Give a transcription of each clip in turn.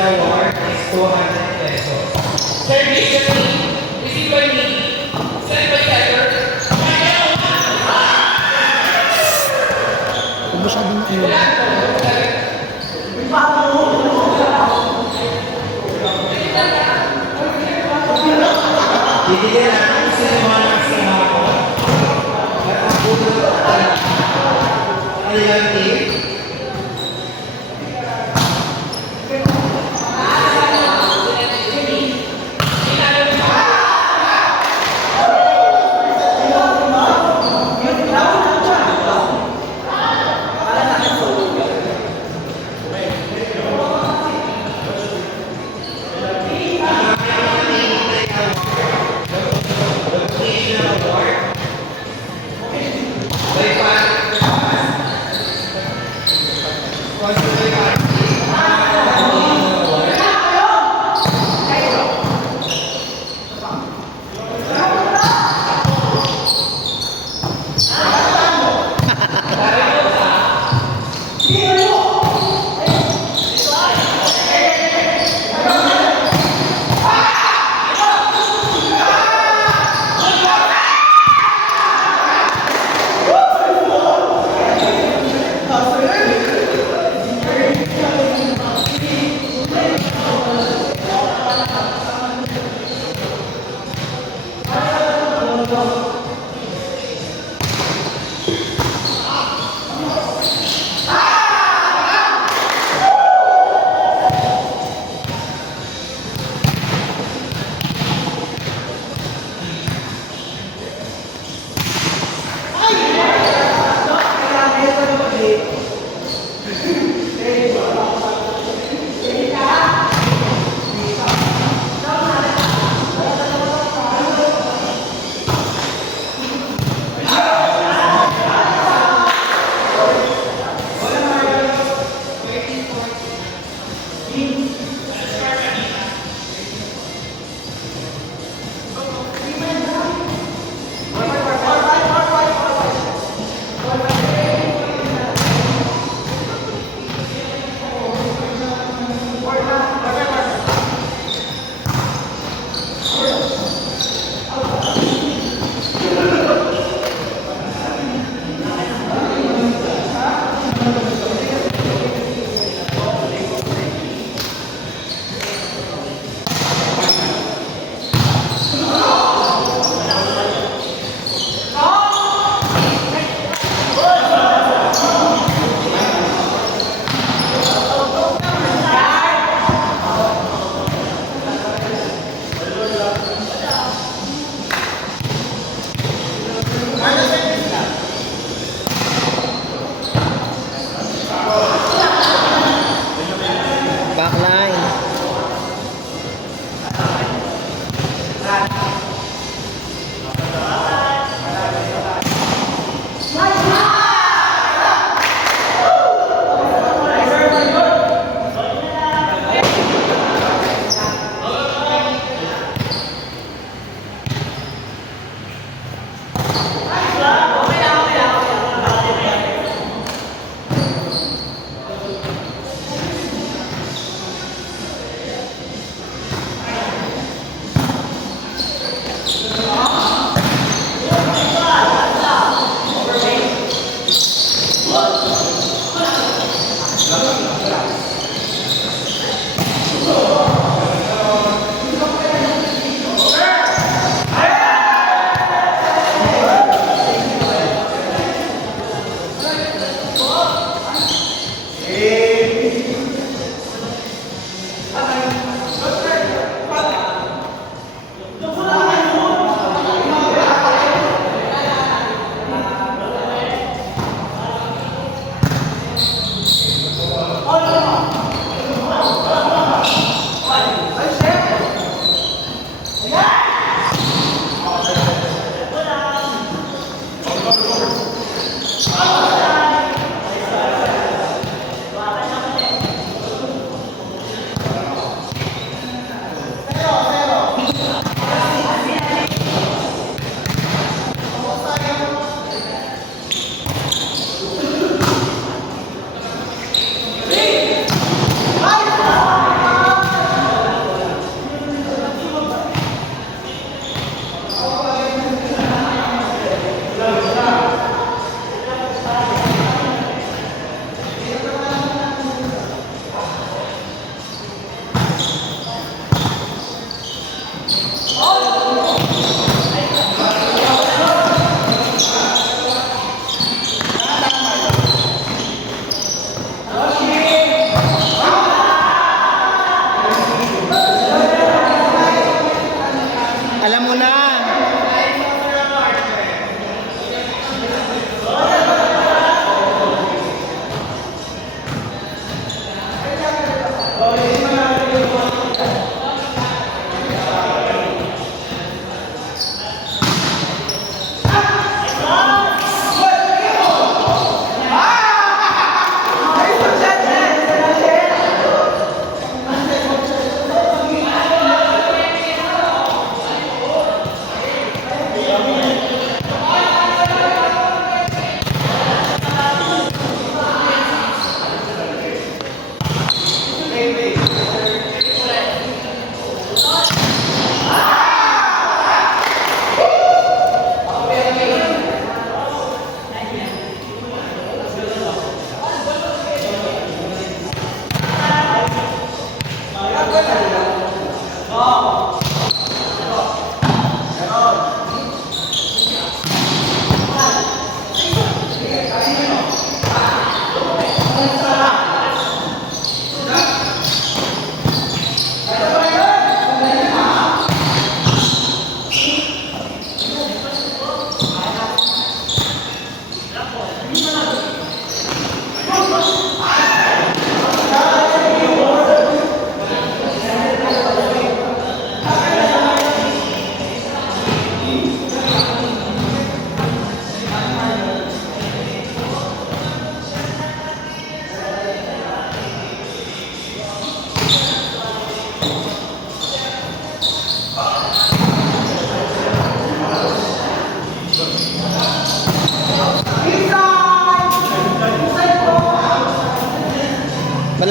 Award is 200 pesos. Service receive by me. Send by letter. Kung masyadong Bibigyan natin kung sino mga nagsama ko. At ang puno kanilang team.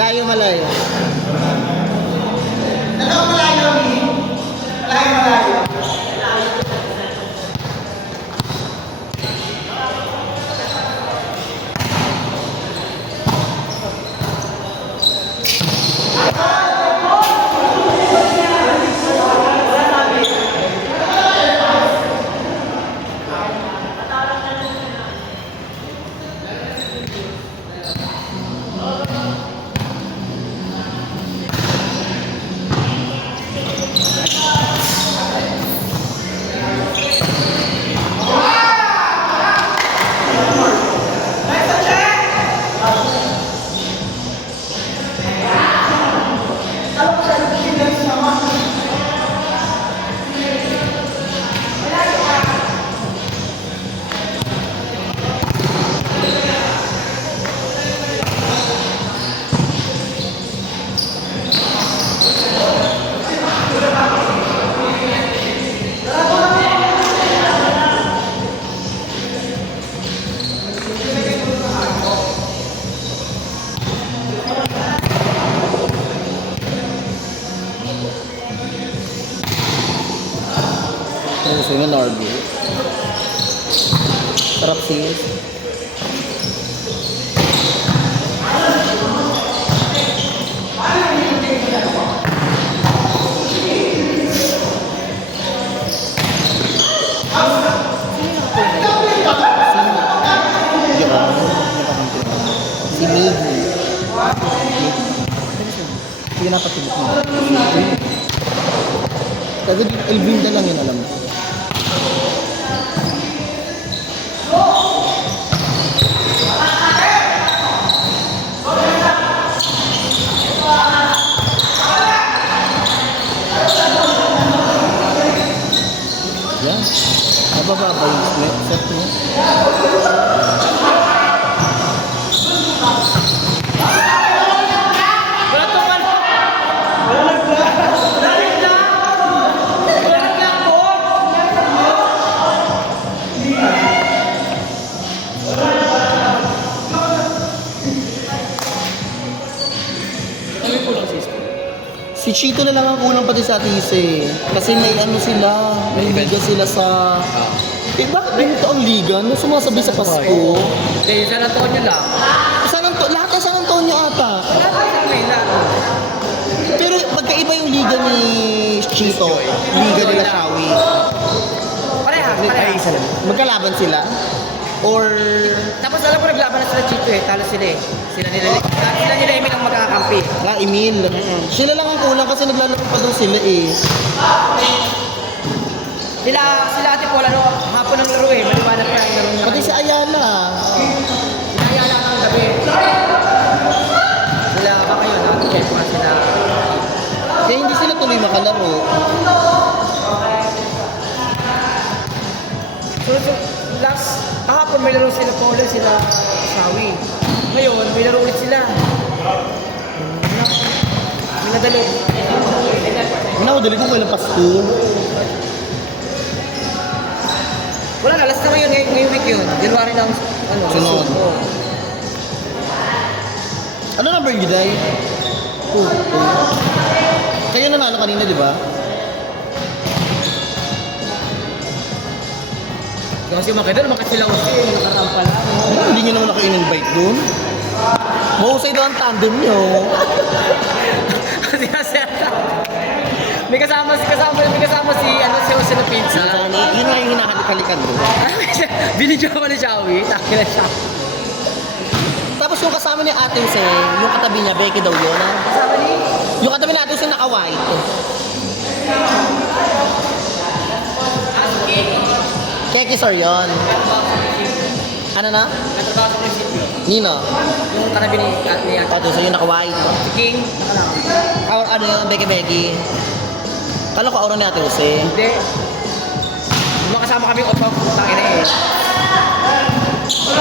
Malayo, malayo. Dalawang malayo, Mi. Malayo, malayo. Gusto nyo Norby. Sarap sis. Si Miggy. Hindi napatulog mo. Kasi Elvinda lang yun alam mo. Yan. Mabababa yung set mo. Si Chito na lang ang kulang pati sa Atise. Kasi may ano sila, may liga sila sa... Eh, bakit ganito ang liga? Ano sumasabi sa Pasko? Hindi, San Antonio lang. Lahat ng San Antonio ata. Lahat sa Manila. Pero magkaiba yung liga ni Chito. Liga nila Shawi. Parehas. Magkalaban sila? Or... Tapos alam ko naglaban na sila Chito eh. Talo sila eh. Sila nila Emil ang magkakampi. Emil. Sila lang ang kulang kasi naglalaro pa daw sila eh. Sila Ate Paul, ano, hapon ang laro eh. Maliwanag pa yung laro niya. Pati si Ayala. Sinayala ka ng gabi. Sila, baka yun, check pa sila. Kaya hindi sila tuloy makalaro. So, last, kahapon may laro sila Paul, sila Shawi. Ngayon, may laro ulit sila. Minadalo. Dali ko walang Pasko. Wala na, last na ngayon, ngayong week yun. January ng, ano, Sunod. Oo. Ano number niyo, Day? 2. Kayo nanalo kanina, di ba? Kasi maganda naman kasi lang kasi nakarampa lang. Hindi nyo naman ako in-invite dun. Mahusay daw ang tandem nyo. Kasi may kasama si ano si Jose na pizza. Yun nga yung hinahalikan doon. Binidyo ako ni Shawi, taki na siya. Tapos yung kasama ni Ate Jose, yung katabi niya, Becky daw yun. Kasama ni? Yung katabi ni Ate Jose naka-white. Keki sir yun. Ano na? Nagtrabaho sa munisipyo. Nino? Yung katabi ni Ate. Ate Jose yung naka-white. Si King, nakalang. Or ano yung Becky? Kala ko aura ni Ate Jose. Hindi. Yung kasama kami otok, tangina eh.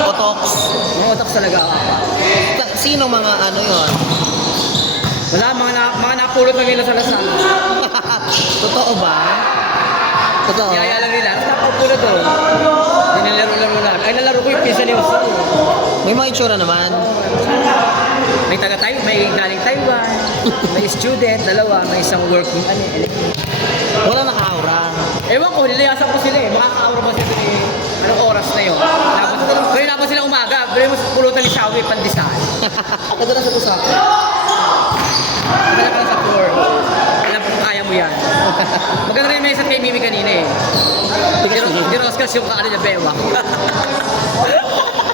Otox. Mga otok talaga. Sino mga ano yun? Wala, mga napulot na nila sa lasal. Totoo ba? Totoo. Kaya lang nila, napulot doon. Hindi nilaro-laro namin. Ay, nalaro ko yung pisa ni Jose. May mga itsura naman. May taga-Taiwan, may galing Taiwan, may student, dalawa, may isang working, Wala nakaura. Ewan ko, nilayasan ko sila eh. Makaka-aura ba sila eh? Anong oras na yun? Kaya dapat sila umaga. Pero mas pulutan ni Shawi, pandesal. Agad na siya po sa akin. Maganda ka lang sa tour. Alam ko kaya mo yan. Maganda rin may isang kay Mimi kanina eh. Di Roscas yung kaano niya bewa.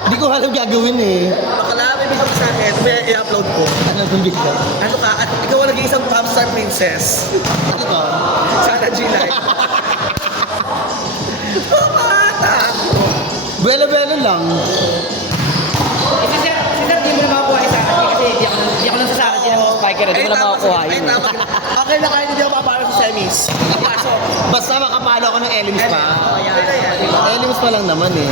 Di ko alam gagawin eh. Baka na may video sa akin, may i-upload ko. Ano itong video? Ano ka? At ikaw ang naging isang pop star princess. Ano to? Sana G-Live. Belo-belo lang. Si Sir, di mo na makakuha sa akin kasi di ako nasasabi din ng mga spiker. Di mo na makakuha Ay, yun. tama. Okay na kahit hindi ako mapapalo sa semis. Basta makapalo ako ng Elims pa. Okay na yan. Elims pa lang naman eh.